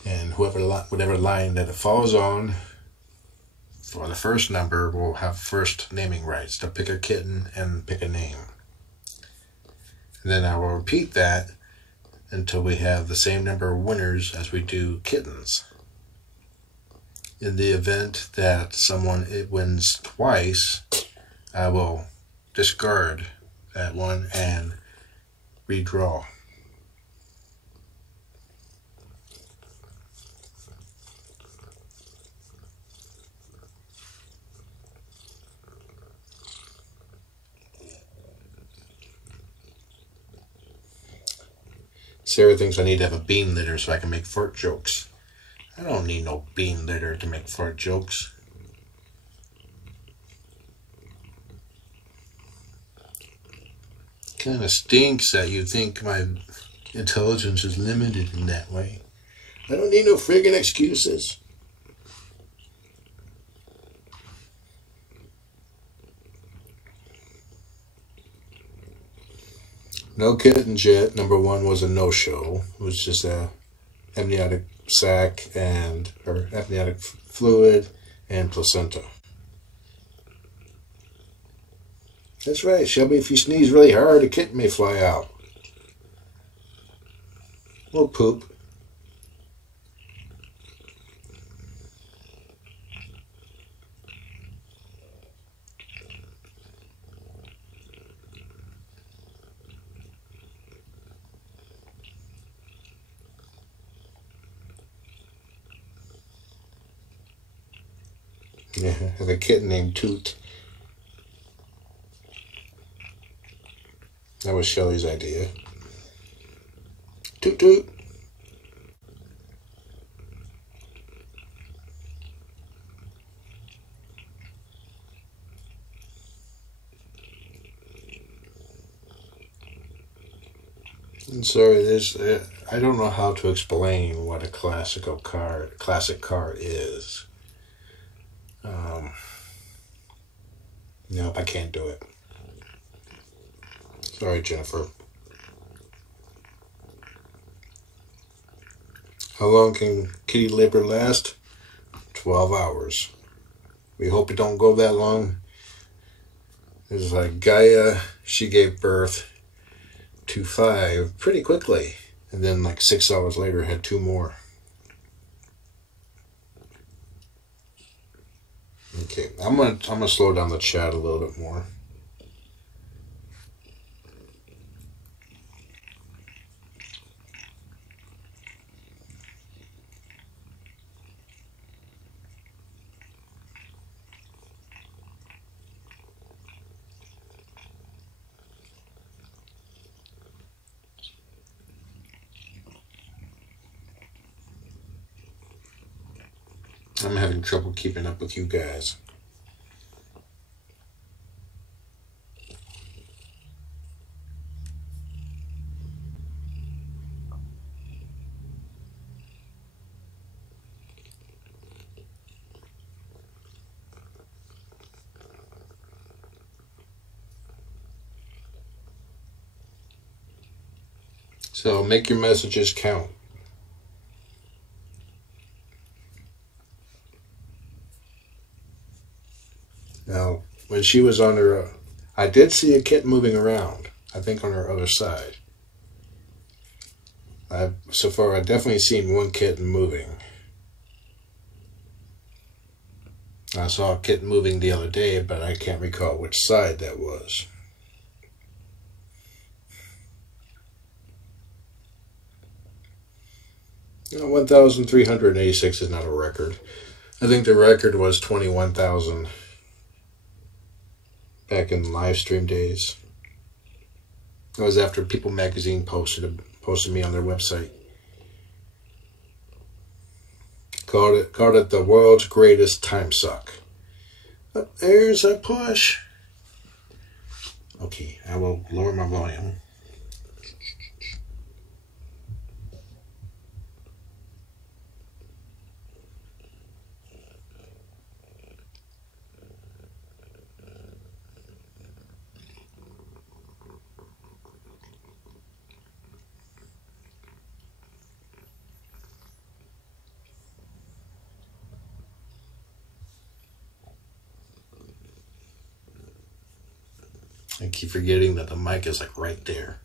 And whatever line that it falls on for the first number will have first naming rights to pick a kitten and pick a name. And then I will repeat that until we have the same number of winners as we do kittens. In the event that someone wins twice, I will discard that one and redraw. Sarah thinks I need to have a bean litter so I can make fart jokes. I don't need no bean litter to make fart jokes. Kind of stinks that you think my intelligence is limited in that way. I don't need no friggin' excuses. No kittens yet. Number one was a no-show. It was just a amniotic sac or amniotic fluid and placenta. That's right, Shelby. If you sneeze really hard, a kitten may fly out. Little poop. Yeah, I have a kitten named Toot. That was Shelly's idea. Toot toot. And so there's, I don't know how to explain what a classic car is. Nope, I can't do it. Sorry, Jennifer. How long can kitty labor last? 12 hours. We hope it don't go that long. It's like Gaia, she gave birth to 5 pretty quickly. And then like 6 hours later had 2 more. Okay, I'm gonna slow down the chat a little bit more. I'm having trouble keeping up with you guys. So make your messages count. Now, when she was on her, I did see a kitten moving around, I think on her other side. So far, I've definitely seen one kitten moving. I saw a kitten moving the other day, but I can't recall which side that was. You know, 1,386 is not a record. I think the record was 21,000 back in live stream days. That was after People Magazine posted me on their website. Called it the world's greatest time suck. But there's a push. Okay, I will lower my volume. I keep forgetting that the mic is like right there.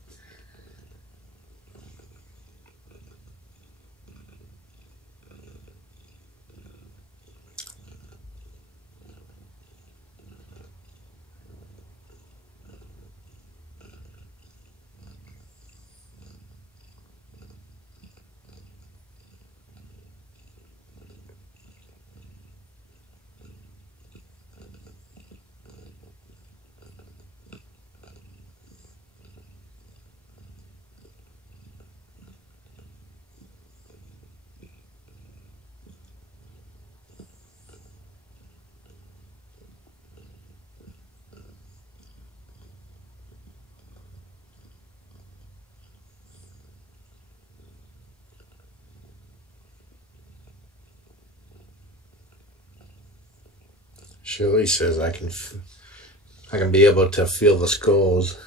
Shelly says I can be able to feel the skulls,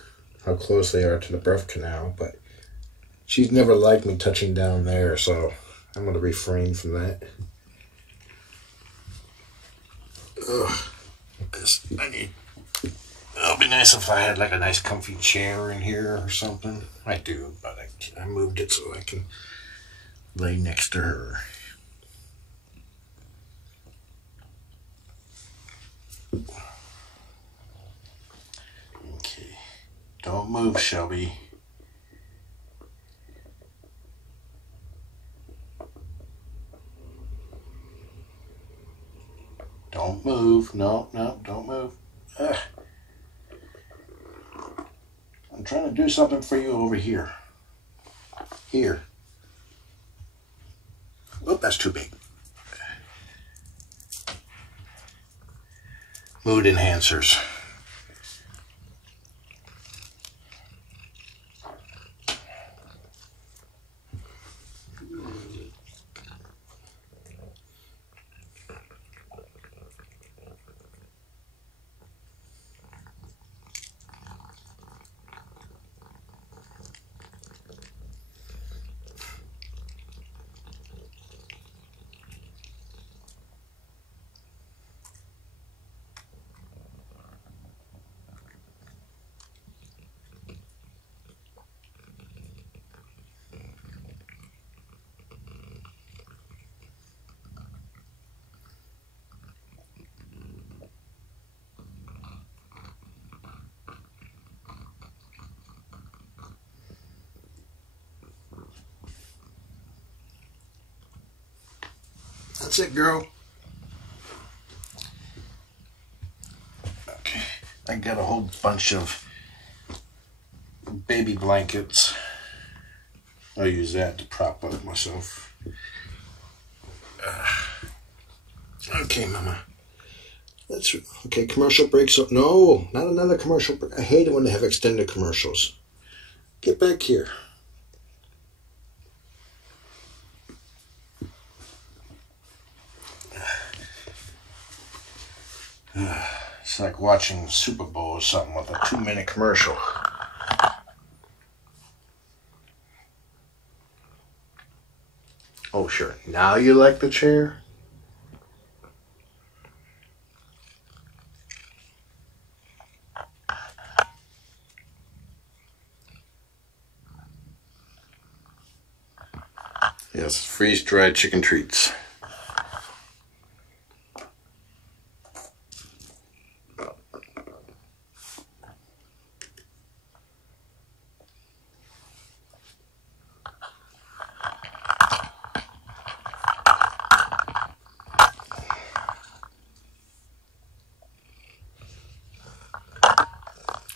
how close they are to the birth canal, but she's never liked me touching down there, so I'm going to refrain from that. Ugh. It'll be nice if I had like a nice comfy chair in here or something. I do, but I moved it so I can lay next to her. Okay. Don't move, Shelby. Don't move. move. No, no, don't move. Ugh. I'm trying to do something for you over here. Here. Oh, that's too big. Mood enhancers. That's it, girl. Okay, I got a whole bunch of baby blankets. I'll use that to prop up myself. Okay, Mama. That's okay. Commercial breaks. No, not another commercial break. I hate it when they have extended commercials. Get back here. It's like watching Super Bowl or something with a 2-minute commercial. Oh, sure. Now you like the chair? Yes, freeze-dried chicken treats.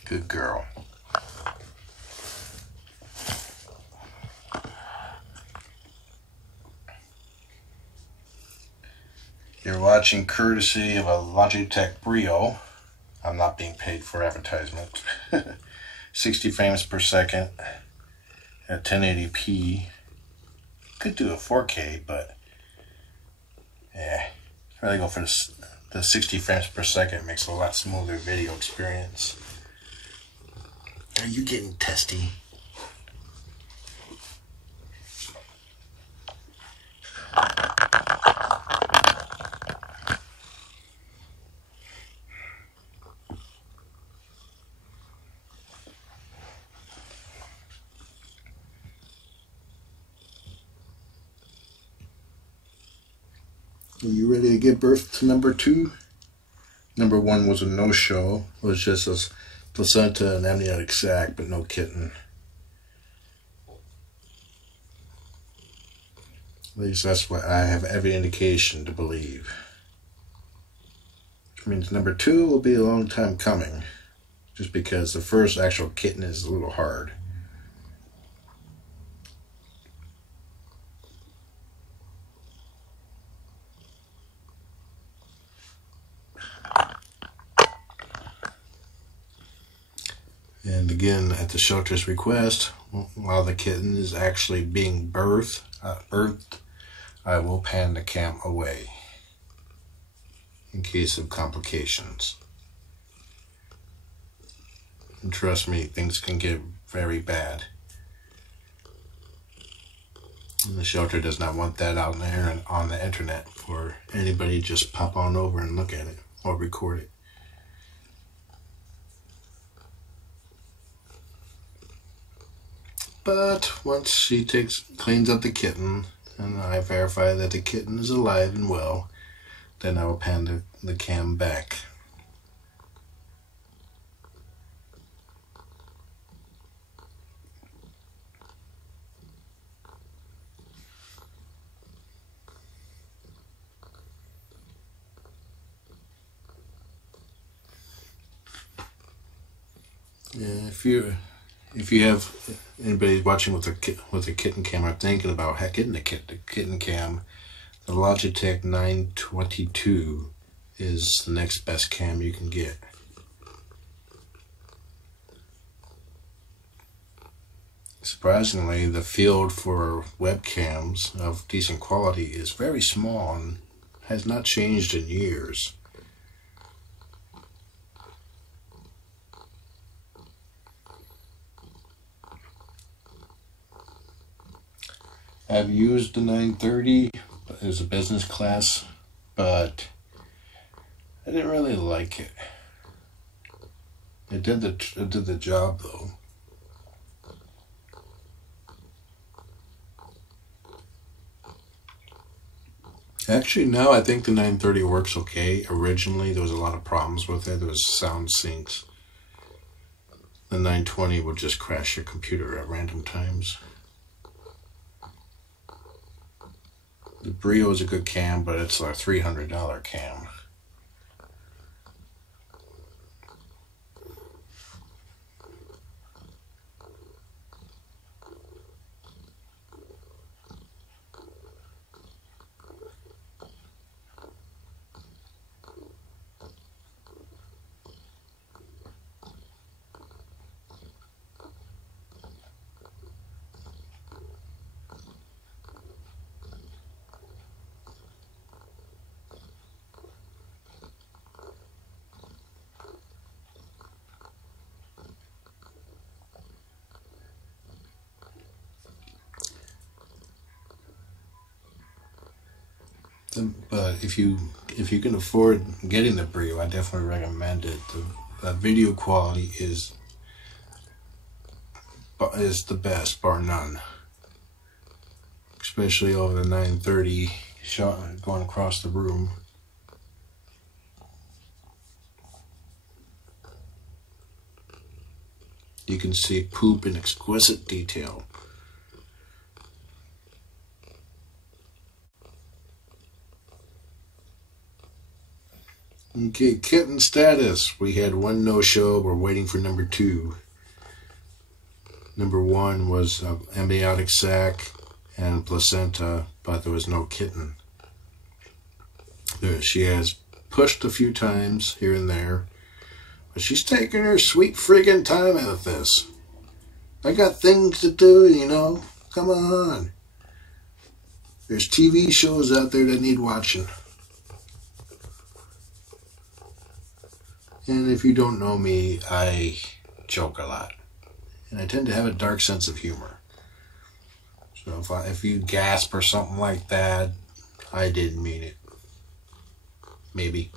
Good girl. You're watching courtesy of a Logitech Brio. I'm not being paid for advertisement. 60 frames per second at 1080p. Could do a 4K, but yeah, I'd rather go for the 60 frames per second. It makes a lot smoother video experience. Are you getting testy? Are you ready to give birth to number 2? Number 1 was a no-show. It was just a placenta and amniotic sac, but no kitten. At least that's what I have every indication to believe. Which means number 2 will be a long time coming, just because the first actual kitten is a little hard. And again, at the shelter's request, while the kitten is actually being birthed, I will pan the cam away in case of complications. And trust me, things can get very bad. And the shelter does not want that out there and on the internet for anybody to just pop on over and look at it or record it. But once she cleans up the kitten, and I verify that the kitten is alive and well, then I will pan the cam back. Yeah, if you have anybody watching with a kitten camera thinking about getting the kitten cam, the Logitech 922 is the next best cam you can get. Surprisingly, the field for webcams of decent quality is very small and has not changed in years. I've used the 930 as a business class, but I didn't really like it. It did the job though. Actually, now I think the 930 works okay. Originally, there was a lot of problems with it. There was sound sinks. The 920 would just crash your computer at random times. The Brio is a good cam, but it's a $300 cam. But if you can afford getting the Brio, I definitely recommend it. The video quality is the best, bar none. Especially over the 930 shot going across the room. You can see poop in exquisite detail. Okay, kitten status. We had one no-show. We're waiting for number 2. Number 1 was amniotic sac and placenta, but there was no kitten. She has pushed a few times here and there, but she's taking her sweet friggin' time at this. I got things to do, you know. Come on. There's TV shows out there that need watching. And if you don't know me, I joke a lot. And I tend to have a dark sense of humor. So if you gasp or something like that, I didn't mean it. Maybe.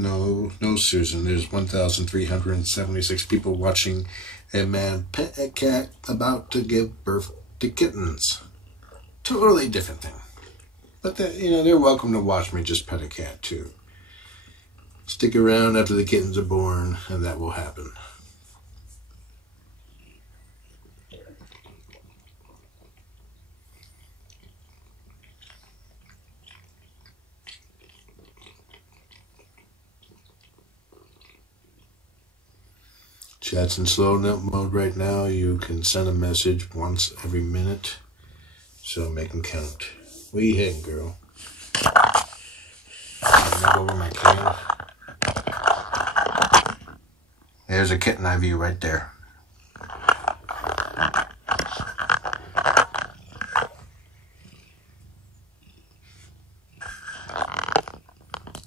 No, Susan. There's 1,376 people watching a man pet a cat about to give birth to kittens. Totally different thing. But they're welcome to watch me just pet a cat too. Stick around after the kittens are born, and that will happen. Chat's in slow note mode right now. You can send a message once every minute, so make them count. Where you heading, girl? I'll over my can. There's a kitten eye view right there.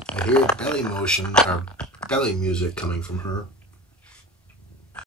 I hear belly motion or belly music coming from her.